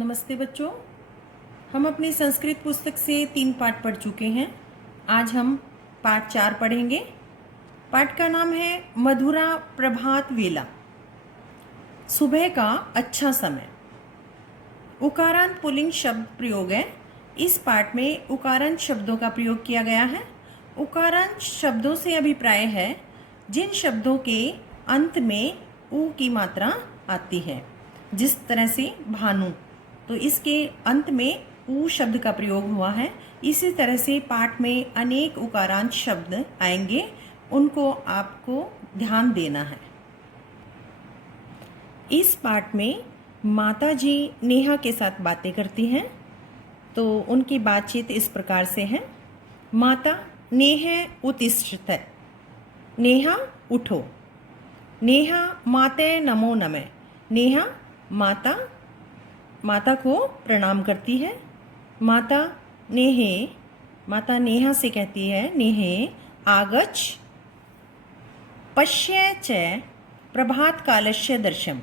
नमस्ते बच्चों। हम अपनी संस्कृत पुस्तक से 3 पाठ पढ़ चुके हैं। आज हम पाठ 4 पढ़ेंगे। पाठ का नाम है मधुरा प्रभात वेला, सुबह का अच्छा समय। उकारांत पुल्लिंग शब्द प्रयोग है। इस पाठ में उकारांत शब्दों का प्रयोग किया गया है। उकारांत शब्दों से अभिप्राय है जिन शब्दों के अंत में ऊ की मात्रा आती है। जिस तरह से भानु, तो इसके अंत में ऊ शब्द का प्रयोग हुआ है। इसी तरह से पाठ में अनेक उकारांत शब्द आएंगे, उनको आपको ध्यान देना है। इस पाठ में माता जी नेहा के साथ बातें करती हैं, तो उनकी बातचीत इस प्रकार से है। माता नेह उत्तिष्ठत, नेहा उठो। नेहा माते नमो नमः, नेहा माता को प्रणाम करती है। माता नेहा से कहती है, नेहे आगच्छ पश्य च प्रभात कालस्य दर्शम।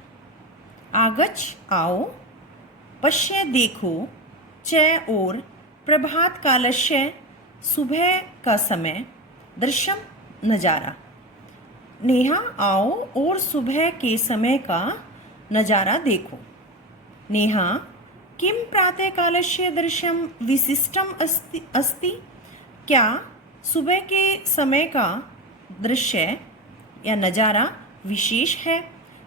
आगच्छ आओ, पश्य देखो, च और प्रभात कालस्य सुबह का समय, दर्शम नज़ारा। नेहा आओ और सुबह के समय का नज़ारा देखो। नेहा किं प्रातःकालस्य दर्शम विशिष्टम अस्ति, क्या सुबह के समय का दृश्य या नज़ारा विशेष है।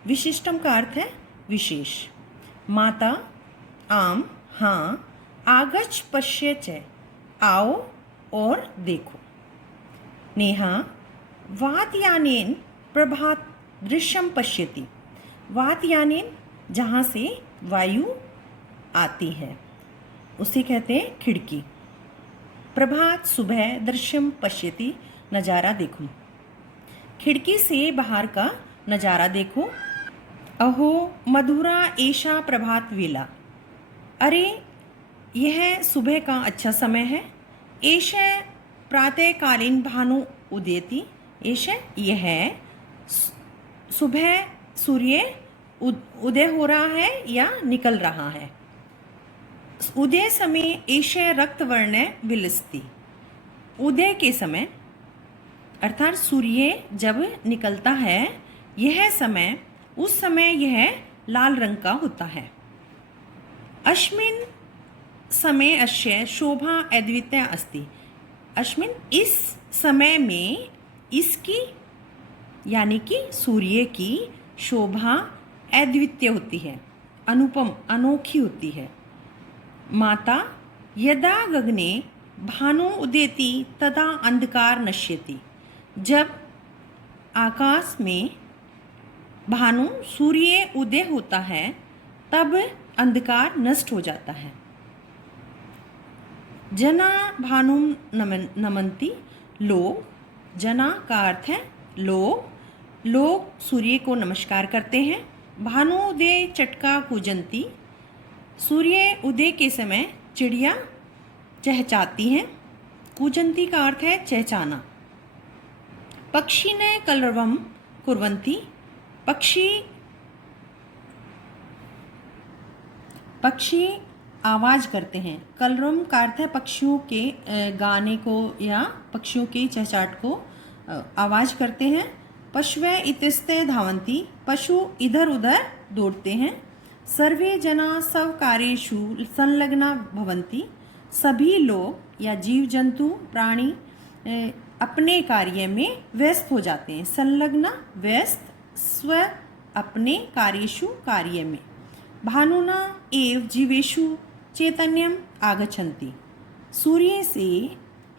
विशिष्टम का अर्थ है विशेष। माता आम हाँ, आगच्छ पश्य च आओ और देखो। नेहा वातयानेन प्रभात दृश्यम पश्यति, वातयानेन जहाँ से वायु आती है उसे कहते हैं खिड़की। प्रभात सुबह, दृश्यम पश्यति नज़ारा देखो, खिड़की से बाहर का नज़ारा देखो। अहो मधुरा एषा प्रभात वेला, अरे यह सुबह का अच्छा समय है। एष प्रातःकालीन भानु उदेति, एष यह सुबह सूर्य उदय हो रहा है या निकल रहा है। उदय समय एष रक्तवर्ण विलसति, उदय के समय अर्थात सूर्य जब निकलता है यह समय, उस समय यह लाल रंग का होता है। अस्मिन् समय अस्य शोभा अद्वितीया अस्ति, अस्मिन् इस समय में इसकी यानी कि सूर्य की शोभा अद्वितीय होती है, अनुपम अनोखी होती है। माता यदा गगने भानु उदेति तदा अंधकार नश्यति, जब आकाश में भानु सूर्य उदय होता है तब अंधकार नष्ट हो जाता है। जना भानु नमन्ति, लोग, जना का अर्थ है लोग सूर्य को नमस्कार करते हैं। भानु उदय चटका कूजंती, सूर्य उदय के समय चिड़िया चहचहाती हैं। कूजंती का अर्थ है चहचहाना। पक्षी ने कलरवम कुर्वंती, पक्षी आवाज़ करते हैं। कलरवम का अर्थ है पक्षियों के गाने को या पक्षियों के चहचहाट को आवाज़ करते हैं। पशवे इतस्ते धावन्ति, पशु इधर उधर दौड़ते हैं। सर्वे जना सब कार्येषु संलग्ना भवन्ति, सभी लोग या जीव जंतु प्राणी अपने कार्य में व्यस्त हो जाते हैं। संलग्ना व्यस्त, स्व अपने, कार्येषु कार्य में। भानुना एव जीवेषु चैतन्यम आगच्छन्ति, सूर्य से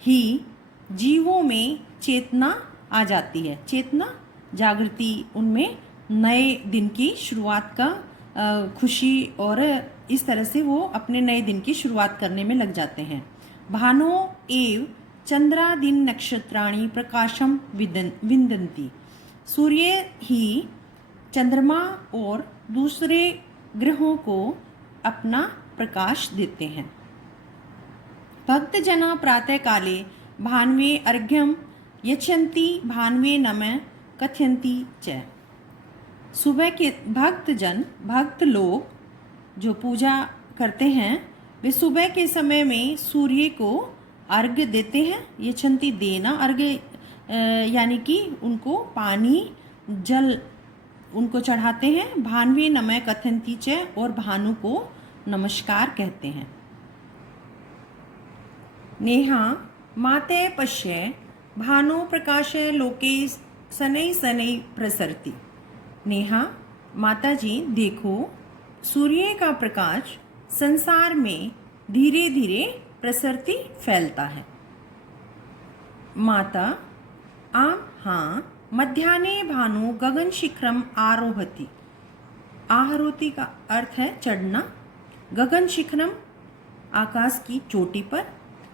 ही जीवों में चेतना आ जाती है। चेतना जागृति, उनमें नए दिन की शुरुआत का खुशी, और इस तरह से वो अपने नए दिन की शुरुआत करने में लग जाते हैं। भानो एव चंद्रादीन नक्षत्राणि प्रकाशम विंदन्ति, सूर्य ही चंद्रमा और दूसरे ग्रहों को अपना प्रकाश देते हैं। भक्तजना प्रातः काले भान्वे अर्घ्यम यच्छन्ति, भान्वे नमः कथयन्ति च, सुबह के भक्त लोग जो पूजा करते हैं वे सुबह के समय में सूर्य को अर्घ्य देते हैं। यच्छन्ति देना, अर्घ्य यानी कि उनको पानी जल उनको चढ़ाते हैं। भान्वे नमः कथन्ति च, और भानु को नमस्कार कहते हैं। नेहा माते पश्य भानु प्रकाशे लोके शनै शनै प्रसरति। नेहा माता जी देखो, सूर्य का प्रकाश संसार में धीरे धीरे प्रसरति फैलता है। माता आम हाँ, मध्याह्ने भानु गगन शिखरम आरोहति। आरोहति का अर्थ है चढ़ना। गगन शिखरम आकाश की चोटी पर,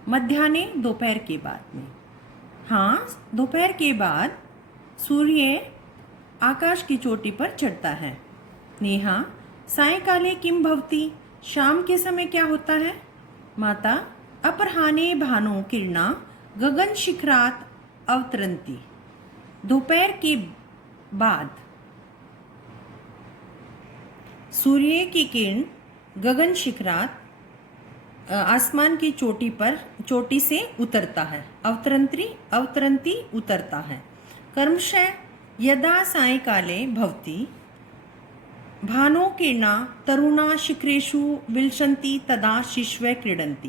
मध्याह्ने दोपहर के बाद में। हाँ, दोपहर के बाद सूर्य आकाश की चोटी पर चढ़ता है। नेहा सायंकाले किम भवति, शाम के समय क्या होता है। माता अपराह्ने भानु किरणा गगन शिखरात अवतरन्ति। दोपहर के बाद सूर्य की किरण गगन शिखरात आसमान की चोटी से उतरता है। अवतरन्ति उतरता है। कर्मशः यदा सायंकाले भवति भानो किरणा तरुणा शिखरेषु विलसन्ति तदा शिशवः क्रीडन्ति।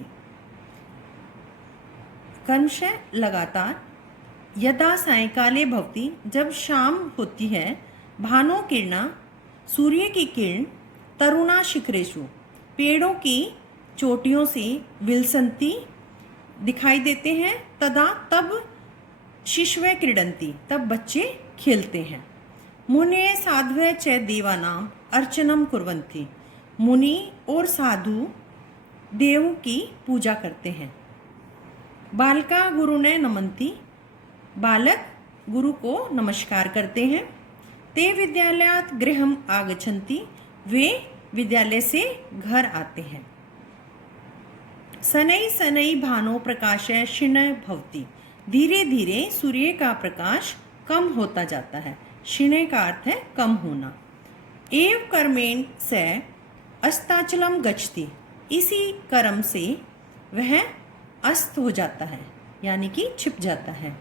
कर्मशः लगातार, यदा सायंकाले भवति जब शाम होती है, भानो किरणा सूर्य की किरण, तरुणा शिखरेषु पेड़ों की चोटियों से, विलसन्ति दिखाई देते हैं, तदा तब शिशवः क्रीडन्ति तब बच्चे खेलते हैं। मुनयः साध्वः च देवानां अर्चनम कुर्वन्ति। मुनि और साधु देवों की पूजा करते हैं। बालका गुरुने नमन्ति, बालक गुरु को नमस्कार करते हैं। ते विद्यालयात् गृहम् आगच्छन्ति, वे विद्यालय से घर आते हैं। शनै शनै भानो प्रकाशः क्षीणः भवति। धीरे धीरे सूर्य का प्रकाश कम होता जाता है। क्षीणः का अर्थ है कम होना। एव कर्मेण से अस्ताचलम गच्छति, इसी कर्म से वह अस्त हो जाता है, यानी कि छिप जाता है।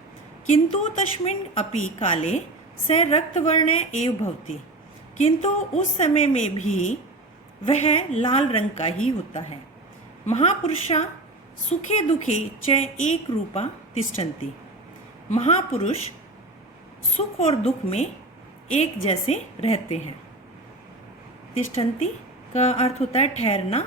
किंतु तस्मिन् अपि काले स रक्तवर्ण एव भवति, किंतु उस समय में भी वह लाल रंग का ही होता है। महापुरुषा सुखे दुखे च एक रूपा तिष्ठन्ति। महापुरुष सुख और दुख में एक जैसे रहते हैं। तिष्ठन्ति का अर्थ होता है ठहरना।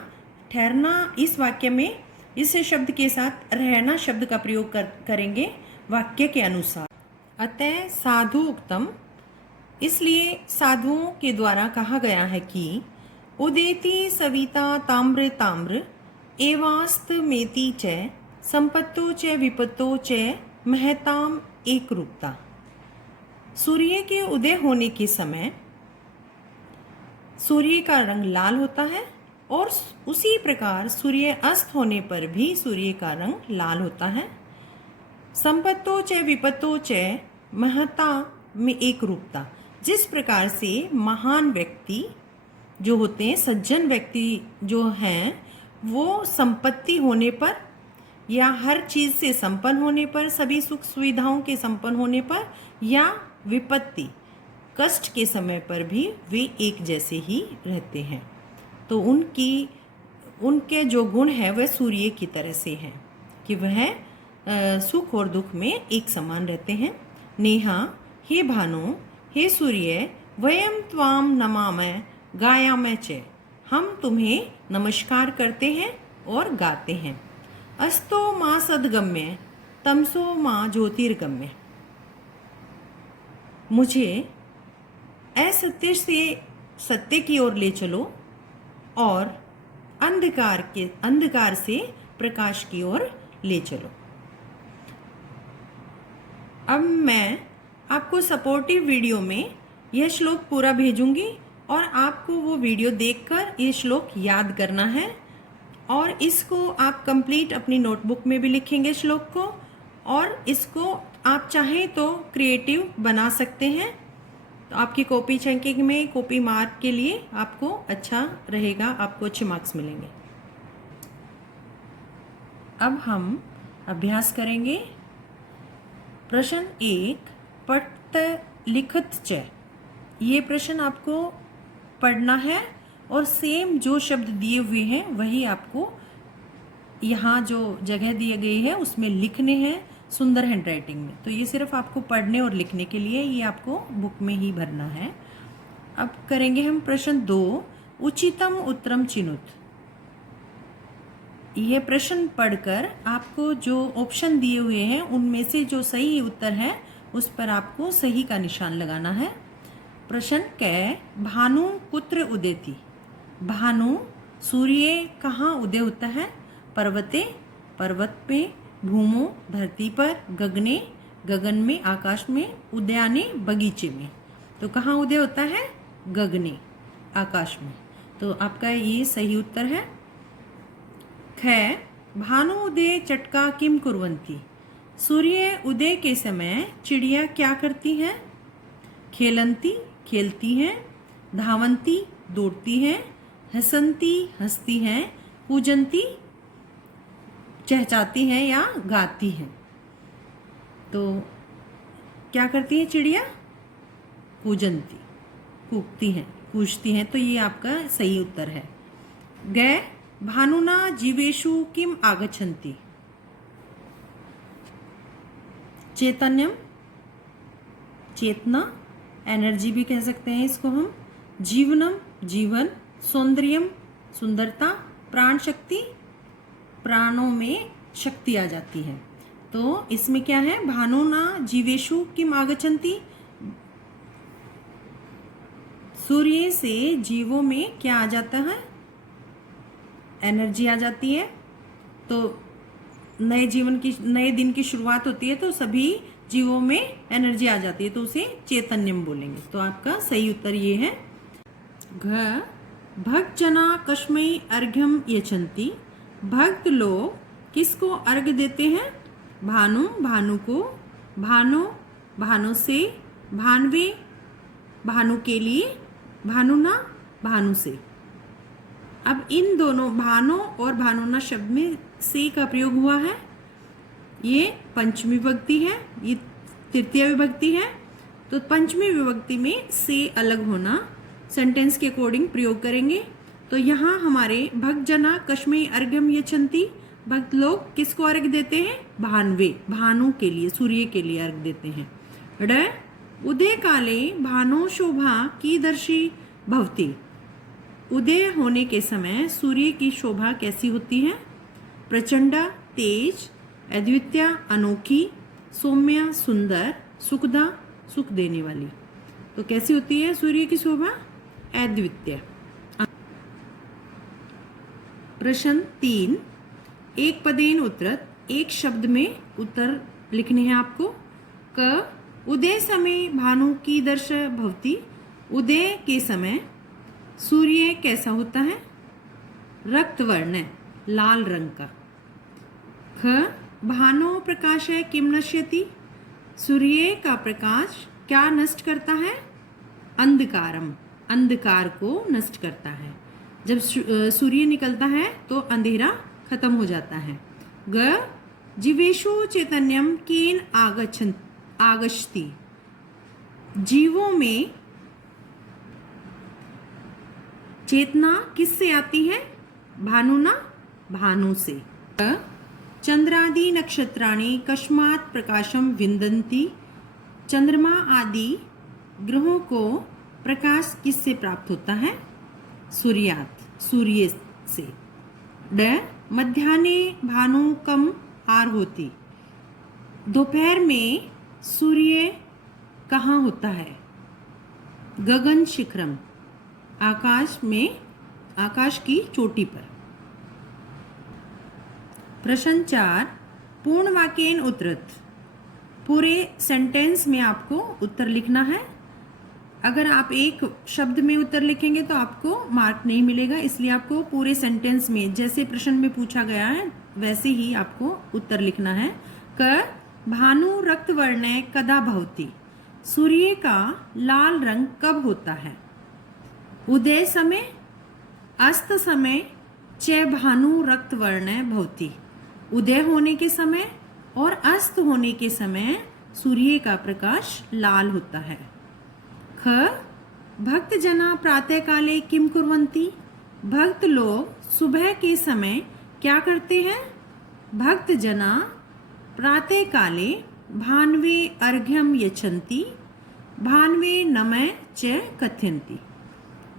ठहरना इस वाक्य में इस शब्द के साथ रहना शब्द का प्रयोग करेंगे वाक्य के अनुसार। अतः साधु उक्तम, इसलिए साधुओं के द्वारा कहा गया है कि उदेति सविता ताम्र ताम्र एवास्त मेति च संपत्तो च विपत्तो च महताम एक रूपता। सूर्य के उदय होने के समय सूर्य का रंग लाल होता है और उसी प्रकार सूर्य अस्त होने पर भी सूर्य का रंग लाल होता है। संपत्तो च विपत्तो च महता में एक रूपता। जिस प्रकार से महान व्यक्ति जो होते हैं, सज्जन व्यक्ति जो हैं, वो संपत्ति होने पर या हर चीज़ से संपन्न होने पर, सभी सुख सुविधाओं के संपन्न होने पर, या विपत्ति कष्ट के समय पर भी वे एक जैसे ही रहते हैं। तो उनके जो गुण हैं वह सूर्य की तरह से हैं कि वह सुख और दुख में एक समान रहते हैं। नेहा हे भानु, हे सूर्य, वयम त्वाम नमामः गायामः च, हम तुम्हें नमस्कार करते हैं और गाते हैं। अस्तो माँ सद्गम्य तमसो माँ ज्योतिर्गम्य। मुझे असत्य से सत्य की ओर ले चलो और अंधकार से प्रकाश की ओर ले चलो। अब मैं आपको सपोर्टिव वीडियो में यह श्लोक पूरा भेजूंगी और आपको वो वीडियो देखकर ये श्लोक याद करना है और इसको आप कंप्लीट अपनी नोटबुक में भी लिखेंगे श्लोक को, और इसको आप चाहें तो क्रिएटिव बना सकते हैं। तो आपकी कॉपी चेकिंग में कॉपी मार्क के लिए आपको अच्छा रहेगा, आपको अच्छे मार्क्स मिलेंगे। अब हम अभ्यास करेंगे। प्रश्न 1, पढ़त लिखत च। ये प्रश्न आपको पढ़ना है और सेम जो शब्द दिए हुए हैं वही आपको यहाँ जो जगह दी गई है उसमें लिखने हैं सुंदर हैंडराइटिंग में। तो ये सिर्फ आपको पढ़ने और लिखने के लिए, ये आपको बुक में ही भरना है। अब करेंगे हम प्रश्न 2, उचितम उत्तरम चिनुत। यह प्रश्न पढ़कर आपको जो ऑप्शन दिए हुए हैं उनमें से जो सही उत्तर है उस पर आपको सही का निशान लगाना है। प्रश्न क, भानु कुत्र उदेति। भानु सूर्य कहाँ उदय होता है? पर्वते, पर्वत पे, भूमो धरती पर, गगने गगन में आकाश में, उद्याने बगीचे में। तो कहाँ उदय होता है? गगने आकाश में। तो आपका ये सही उत्तर है। ख, भानु उदय चटका किम कुर्वन्ति। सूर्य उदय के समय चिड़िया क्या करती हैं? खेलंती खेलती हैं, धावंती दौड़ती हैं, हसंती हंसती हैं, कूजंती चहचहाती हैं या गाती हैं। तो क्या करती है चिड़िया? कूजंती, कूकती हैं, कूजती हैं। तो ये आपका सही उत्तर है। ग, भानुना जीवेषु किम आगच्छन्ति। चैतन्यम, चेतना, एनर्जी भी कह सकते हैं इसको हम। जीवनम, जीवन। सौंदर्यम, सुंदरता। प्राण शक्ति, प्राणों में शक्ति आ जाती है। तो इसमें क्या है? भानुना जीवेषु किम आगच्छन्ति। सूर्य से जीवों में क्या आ जाता है? एनर्जी आ जाती है। तो नए दिन की शुरुआत होती है तो सभी जीवों में एनर्जी आ जाती है, तो उसे चैतन्यम बोलेंगे। तो आपका सही उत्तर ये है। घ, भक्त जना कस्मै अर्घ्यम यच्छन्ति। भक्त लोग किसको अर्घ देते हैं? भानु, भानु को। भानो, भानु से। भानवे, भानु के लिए। भानुना, भानु से। अब इन दोनों भानो और भानुना शब्द में से का प्रयोग हुआ है। ये पंचमी विभक्ति है, ये तृतीय विभक्ति है। तो पंचमी विभक्ति में से अलग होना सेंटेंस के अकॉर्डिंग प्रयोग करेंगे। तो यहाँ हमारे भक्त जना कस्मै अर्घ्यम यच्छन्ति। भक्त लोग किसको अर्घ देते हैं? भानवे, भानु के लिए, सूर्य के लिए अर्घ देते हैं। ड, उदय काले भानो शोभा कीदर्शी भवति। उदय होने के समय सूर्य की शोभा कैसी होती है? प्रचंडा, तेज, अद्वितीय, अनोखी, सौम्या, सुंदर, सुखदा, सुख देने वाली। तो कैसी होती है सूर्य की शोभा? अद्वितीय। प्रश्न 3, एक पदेन उत्तरत। एक शब्द में उत्तर लिखने हैं आपको। क, उदय समय भानु कीदर्श भवति। उदय के समय सूर्य कैसा होता है? रक्तवर्ण, लाल रंग का। ख, भानो प्रकाश किम नश्यति। सूर्य का प्रकाश क्या नष्ट करता है? अंधकारम, अंधकार को नष्ट करता है। जब सूर्य निकलता है तो अंधेरा खत्म हो जाता है। ग, जीवेषु चैतन्यम केन आगच्छति। जीवों में चेतना किससे आती है? भानुना, भानु से। चंद्रादि नक्षत्राणि कस्मात् प्रकाशम विन्दन्ति। चंद्रमा आदि ग्रहों को प्रकाश किससे प्राप्त होता है? सूर्यात, सूर्य से। ड, मध्याह्ने भानु कम आर होती। दोपहर में सूर्य कहाँ होता है? गगन शिखरम, आकाश में, आकाश की चोटी पर। प्रश्न 4, पूर्ण वाक्येन उत्तरत। पूरे सेंटेंस में आपको उत्तर लिखना है। अगर आप एक शब्द में उत्तर लिखेंगे तो आपको मार्क नहीं मिलेगा, इसलिए आपको पूरे सेंटेंस में जैसे प्रश्न में पूछा गया है वैसे ही आपको उत्तर लिखना है। क, भानु रक्तवर्ण कदा भवति। सूर्य का लाल रंग कब होता है? उदय समय, अस्त समय, च भानु रक्तवर्ण भवति। उदय होने के समय और अस्त होने के समय सूर्य का प्रकाश लाल होता है। ख भक्त जना प्रातः काले किम कुर्वन्ति, भक्त लोग सुबह के समय क्या करते हैं? भक्त जना प्रातः काले भान्वे अर्घ्यम यच्छन्ति, भान्वे नमः च कथयन्ति।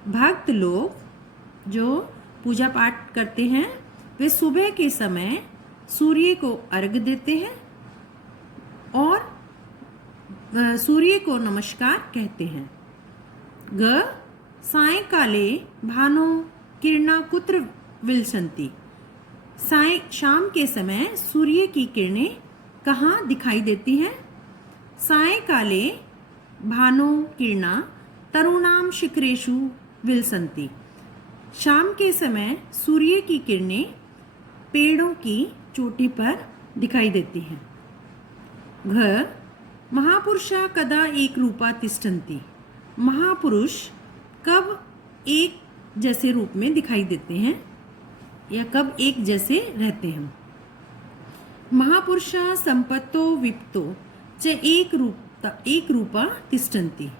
भक्त लोग जो पूजा पाठ करते हैं वे सुबह के समय सूर्य को अर्घ देते हैं और सूर्य को नमस्कार कहते हैं। ग सायंकाले भानो किरणा कुत्र विलसन्ति, शाम के समय सूर्य की किरणें कहाँ दिखाई देती हैं? सायंकाले भानो किरणा तरुणाम शिखरेषु विलसन्ति, शाम के समय सूर्य की किरणें पेड़ों की चोटी पर दिखाई देती हैं। घ महापुरुषा कदा एक रूपा तिष्ठन्ति, महापुरुष कब एक जैसे रूप में दिखाई देते हैं या कब एक जैसे रहते हैं? महापुरुषा संपत्तो विप्तो च एक रूपा तिष्ठन्ति,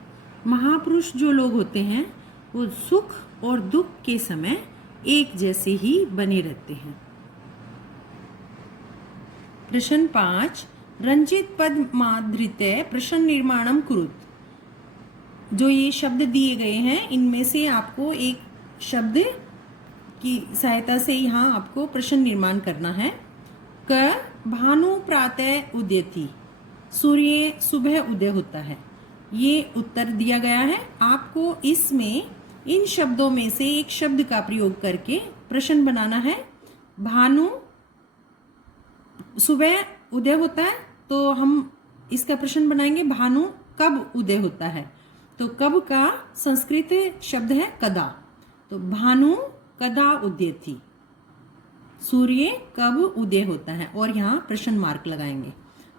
महापुरुष जो लोग होते हैं वो सुख और दुख के समय एक जैसे ही बने रहते हैं। प्रश्न 5 रंजित पद माधृत्य प्रश्न निर्माणम कुरुत। जो ये शब्द दिए गए हैं इनमें से आपको एक शब्द की सहायता से यहाँ आपको प्रश्न निर्माण करना है। क भानु प्रातः उदयति, सूर्य सुबह उदय होता है, ये उत्तर दिया गया है। आपको इसमें इन शब्दों में से एक शब्द का प्रयोग करके प्रश्न बनाना है। भानु सुबह उदय होता है तो हम इसका प्रश्न बनाएंगे भानु कब उदय होता है, तो कब का संस्कृत शब्द है कदा, तो भानु कदा उदयति, सूर्य कब उदय होता है और यहाँ प्रश्न मार्क लगाएंगे।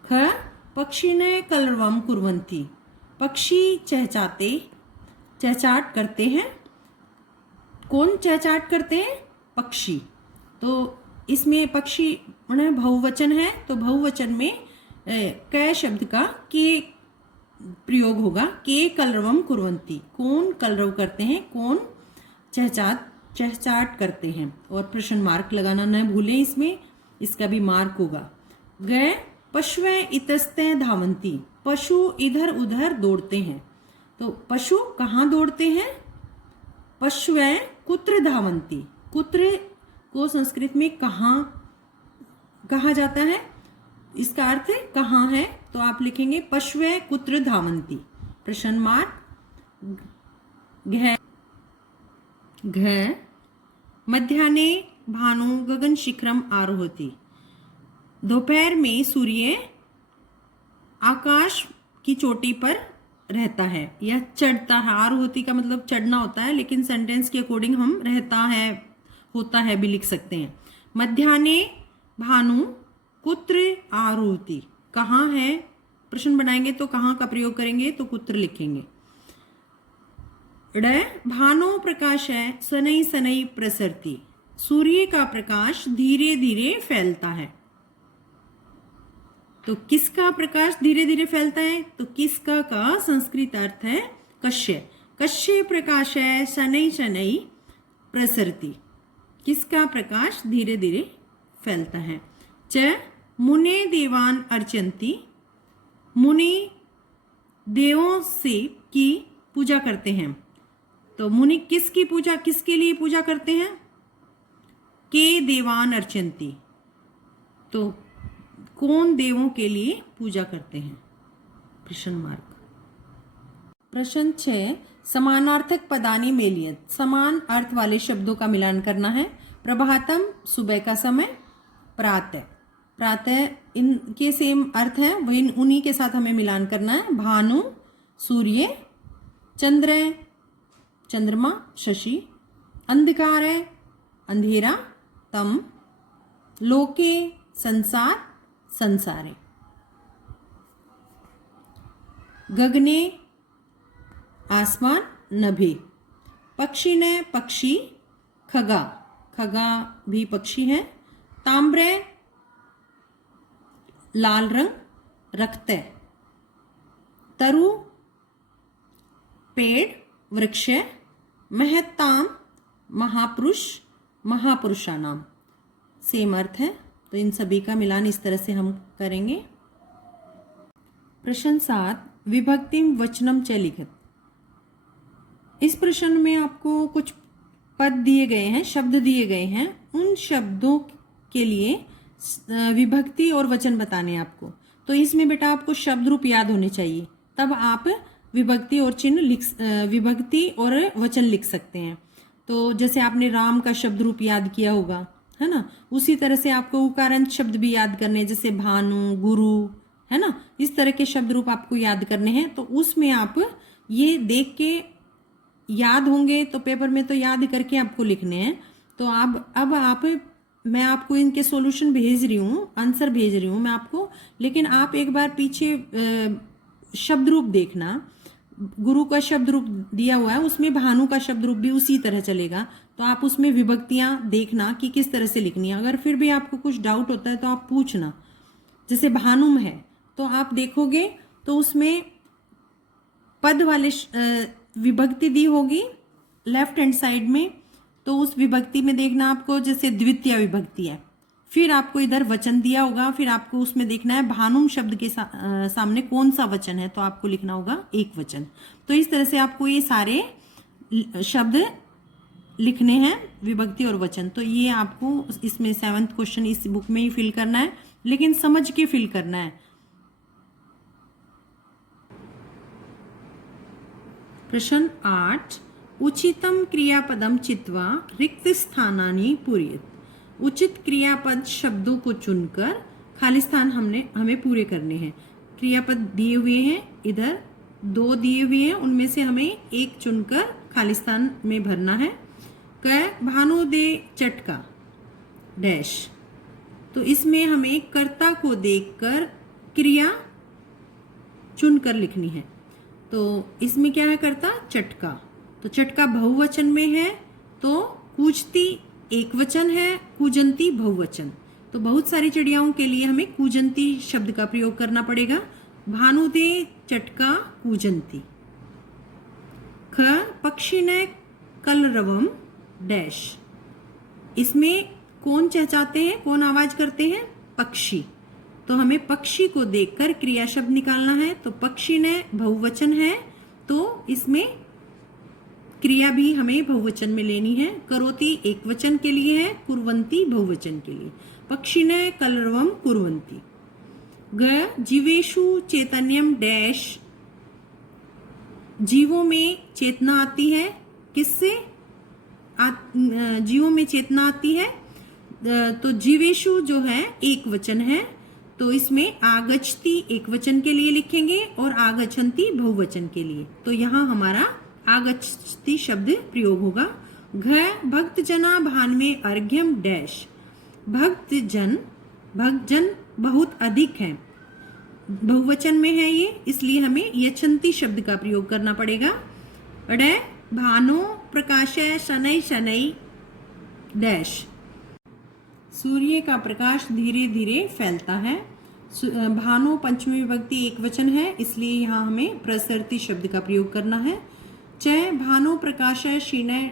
ख पक्षिणे कलरवम कुर्वन्ति, पक्षी चहचाट करते हैं। कौन चहचाट करते हैं? पक्षी। तो इसमें पक्षी बहुवचन है तो बहुवचन में क शब्द का के प्रयोग होगा। के कलरवम कुर्वन्ति, कौन कलरव करते हैं, कौन चहचाट करते हैं, और प्रश्न मार्क लगाना न भूलें, इसमें इसका भी मार्क होगा। ग पशुए इतस्ते धावन्ति, पशु इधर उधर दौड़ते हैं, तो पशु कहाँ दौड़ते हैं? पशुए कुत्र धावन्ति, कुत्र को संस्कृत में कहाँ कहा जाता है, इसका अर्थ कहाँ है, तो आप लिखेंगे पशुए कुत्र धावन्ति, प्रश्न मार्क। घ मध्याह्ने भानु गगन शिखरम आरोहति, दोपहर में सूर्य आकाश की चोटी पर रहता है या चढ़ता है। आरोहति का मतलब चढ़ना होता है, लेकिन सेंटेंस के अकॉर्डिंग हम रहता है होता है भी लिख सकते हैं। मध्याह्ने भानु कुत्र आरोहति, कहाँ है, प्रश्न बनाएंगे तो कहाँ का प्रयोग करेंगे, तो कुत्र लिखेंगे। ड भानो प्रकाश है शनै शनै प्रसरति, सूर्य का प्रकाश धीरे धीरे फैलता है, तो किसका प्रकाश धीरे धीरे फैलता है, तो किसका का संस्कृत अर्थ है कश्य, कश्य प्रकाश है शनै शनै प्रसरति, किसका प्रकाश धीरे धीरे फैलता है। च मुने देवान अर्चन्ति, मुनि देवों से की पूजा करते हैं, तो मुनि किसकी पूजा, किसके लिए पूजा करते हैं? के देवान अर्चन्ति, तो कौन देवों के लिए पूजा करते हैं, प्रश्न मार्क। प्रश्न 6 समानार्थक पदानी मेलियत, समान अर्थ वाले शब्दों का मिलान करना है। प्रभातम सुबह का समय, प्रातः प्रातः इनके सेम अर्थ है, वही उन्हीं के साथ हमें मिलान करना है। भानु सूर्य, चंद्र चंद्रमा शशि, अंधकार अंधेरा तम, लोके संसार संसारे, गगने आसमान नभे, पक्षी ने पक्षी, खगा खगा भी पक्षी है, ताम्रे लाल रंग रक्त, तरु पेड़ वृक्ष, महत्ताम महापुरुष महापुरुषानाम, सेम अर्थ है। तो इन सभी का मिलान इस तरह से हम करेंगे। प्रश्न 7, विभक्तिम वचनम च लिखित। इस प्रश्न में आपको कुछ पद दिए गए हैं, शब्द दिए गए हैं, उन शब्दों के लिए विभक्ति और वचन बताने हैं आपको। तो इसमें बेटा आपको शब्द रूप याद होने चाहिए, तब आप विभक्ति और विभक्ति और वचन लिख सकते हैं। तो जैसे आपने राम का शब्द रूप याद किया होगा, है ना, उसी तरह से आपको उकारांत शब्द भी याद करने हैं, जैसे भानु, गुरु, है ना, इस तरह के शब्द रूप आपको याद करने हैं। तो उसमें आप ये देख के याद होंगे तो पेपर में तो याद करके आपको लिखने हैं। तो अब मैं आपको इनके सॉल्यूशन भेज रही हूँ, आंसर भेज रही हूँ मैं आपको, लेकिन आप एक बार पीछे शब्द रूप देखना। गुरु का शब्द रूप दिया हुआ है, उसमें भानु का शब्द रूप भी उसी तरह चलेगा। तो आप उसमें विभक्तियां देखना कि किस तरह से लिखनी है। अगर फिर भी आपको कुछ डाउट होता है तो आप पूछना। जैसे भानुम है तो आप देखोगे तो उसमें पद वाले विभक्ति दी होगी लेफ्ट हैंड साइड में, तो उस विभक्ति में देखना आपको, जैसे द्वितीय विभक्ति है, फिर आपको इधर वचन दिया होगा, फिर आपको उसमें देखना है भानुम शब्द के सामने कौन सा वचन है, तो आपको लिखना होगा एक वचन। तो इस तरह से आपको ये सारे शब्द लिखने हैं, विभक्ति और वचन। तो ये आपको इसमें 7th क्वेश्चन इस बुक में ही फिल करना है, लेकिन समझ के फिल करना है। प्रश्न 8, उचितम क्रियापदम चित्वा रिक्त स्थानानि पूरयेत्। उचित क्रियापद शब्दों को चुनकर खाली स्थान हमें पूरे करने हैं। क्रियापद दिए हुए हैं, इधर 2 दिए हुए हैं, उनमें से हमें एक चुनकर खाली स्थान में भरना है। भानु दे चटका डैश। तो इसमें हमें कर्ता को देखकर क्रिया चुनकर लिखनी है। तो इसमें क्या है, कर्ता चटका। तो चटका बहुवचन में है, तो कूजती एक वचन है, कूजंती बहुवचन। तो बहुत सारी चिड़ियाओं के लिए हमें कूजंती शब्द का प्रयोग करना पड़ेगा। भानुदे चटका कूजंती। ख पक्षी ने कलरवम डैश। इसमें कौन चहचाते हैं, कौन आवाज करते हैं, पक्षी। तो हमें पक्षी को देखकर क्रिया शब्द निकालना है। तो पक्षी ने बहुवचन है, तो इसमें क्रिया भी हमें बहुवचन में लेनी है। करोति एक वचन के लिए है, कुर्वंती बहुवचन के लिए। पक्षी ने कलरवम कुर्वंती। ग जीवेशु चैतन्यम डैश। जीवों में चेतना आती है, किससे जीवों में चेतना आती है। तो जीवेशु जो है एक वचन है, तो इसमें आगच्छति एक वचन के लिए लिखेंगे और आगच्छन्ति बहुवचन के लिए। तो यहाँ हमारा आगच्छति शब्द प्रयोग होगा। घ भक्त जना भान्वे अर्घ्यम डैश। भक्तजन बहुत अधिक है, बहुवचन में है ये, इसलिए हमें यच्छन्ति शब्द का प्रयोग करना पड़ेगा। अडे भानो प्रकाशय शनै शनै डैश। सूर्य का प्रकाश धीरे धीरे फैलता है। भानो पंचमी विभक्ति एक वचन है, इसलिए यहाँ हमें प्रसरती शब्द का प्रयोग करना है। च भानो प्रकाशय क्षीणय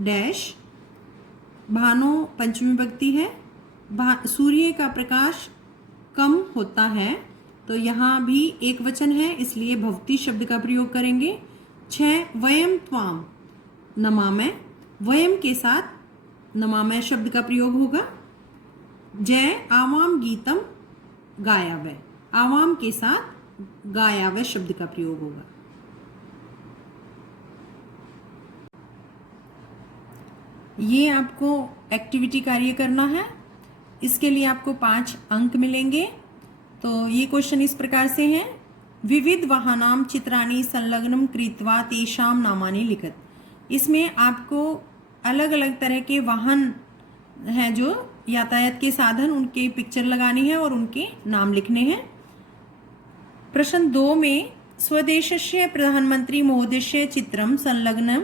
डैश। भानो पंचमी विभक्ति है, सूर्य का प्रकाश कम होता है, तो यहाँ भी एक वचन है, इसलिए भवती शब्द का प्रयोग करेंगे। 6 वयम त्वाम नमामय। वयम के साथ नमामय शब्द का प्रयोग होगा। जय आवाम गीतम गायावय। आवाम के साथ गायावय शब्द का प्रयोग होगा। ये आपको एक्टिविटी कार्य करना है, इसके लिए आपको 5 अंक मिलेंगे। तो ये क्वेश्चन इस प्रकार से हैं। विविध वाहनाम चित्राणि संलग्नम कृत्वा तेषाम नामानि लिखत। इसमें आपको अलग अलग तरह के वाहन हैं, जो यातायात के साधन, उनके पिक्चर लगानी है और उनके नाम लिखने हैं। प्रश्न 2 में स्वदेशस्य प्रधानमंत्री महोदयस्य चित्रम संलग्नम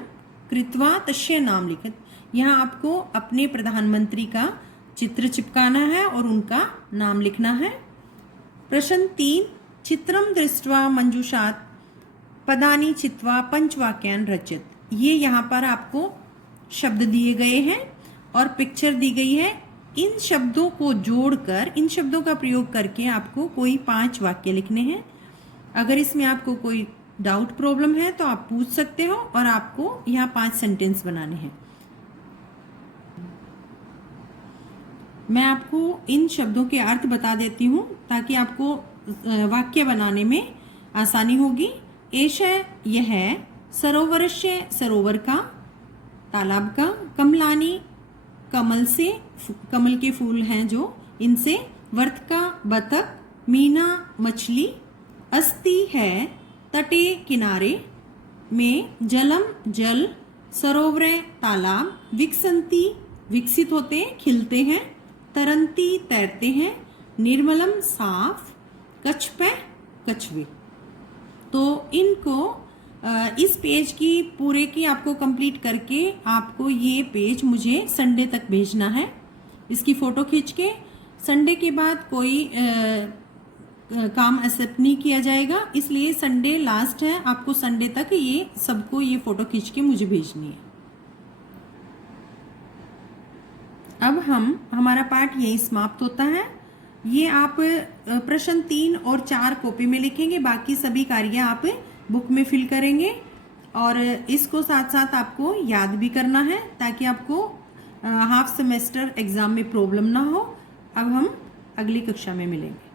कृत्वा तस्य नाम लिखत। यहाँ आपको अपने प्रधानमंत्री का चित्र चिपकाना है और उनका नाम लिखना है। प्रश्न 3, चित्रम दृष्ट्वा मंजूषात पदानि चित्वा पंचवाक्यान रचित। ये यहाँ पर आपको शब्द दिए गए हैं और पिक्चर दी गई है। इन शब्दों को जोड़कर, इन शब्दों का प्रयोग करके आपको कोई 5 वाक्य लिखने हैं। अगर इसमें आपको कोई डाउट प्रॉब्लम है तो आप पूछ सकते हो और आपको यहाँ 5 सेंटेंस बनाने हैं। मैं आपको इन शब्दों के अर्थ बता देती हूँ ताकि आपको वाक्य बनाने में आसानी होगी। एषः यह, सरोवरस्य सरोवर का, तालाब का, कमलानी कमल से, कमल के फूल हैं जो, इनसे, वर्त का बतख, मीना मछली, अस्ति है तटे किनारे में, जलम जल, सरोवरे तालाब, विकसंती विकसित होते हैं, खिलते हैं, तरंती तैरते हैं, निर्मलम साफ, कछपे कछुए। तो इनको इस पेज की पूरे की आपको कंप्लीट करके आपको ये पेज मुझे संडे तक भेजना है। इसकी फ़ोटो खींच के संडे के बाद कोई काम एक्सेप्ट नहीं किया जाएगा, इसलिए संडे लास्ट है। आपको संडे तक ये सबको ये फ़ोटो खींच के मुझे भेजनी है। अब हमारा पाठ यही समाप्त होता है। ये आप प्रश्न 3 और 4 कॉपी में लिखेंगे, बाकी सभी कार्य आप बुक में फिल करेंगे और इसको साथ साथ आपको याद भी करना है ताकि आपको हाफ सेमेस्टर एग्जाम में प्रॉब्लम ना हो। अब हम अगली कक्षा में मिलेंगे।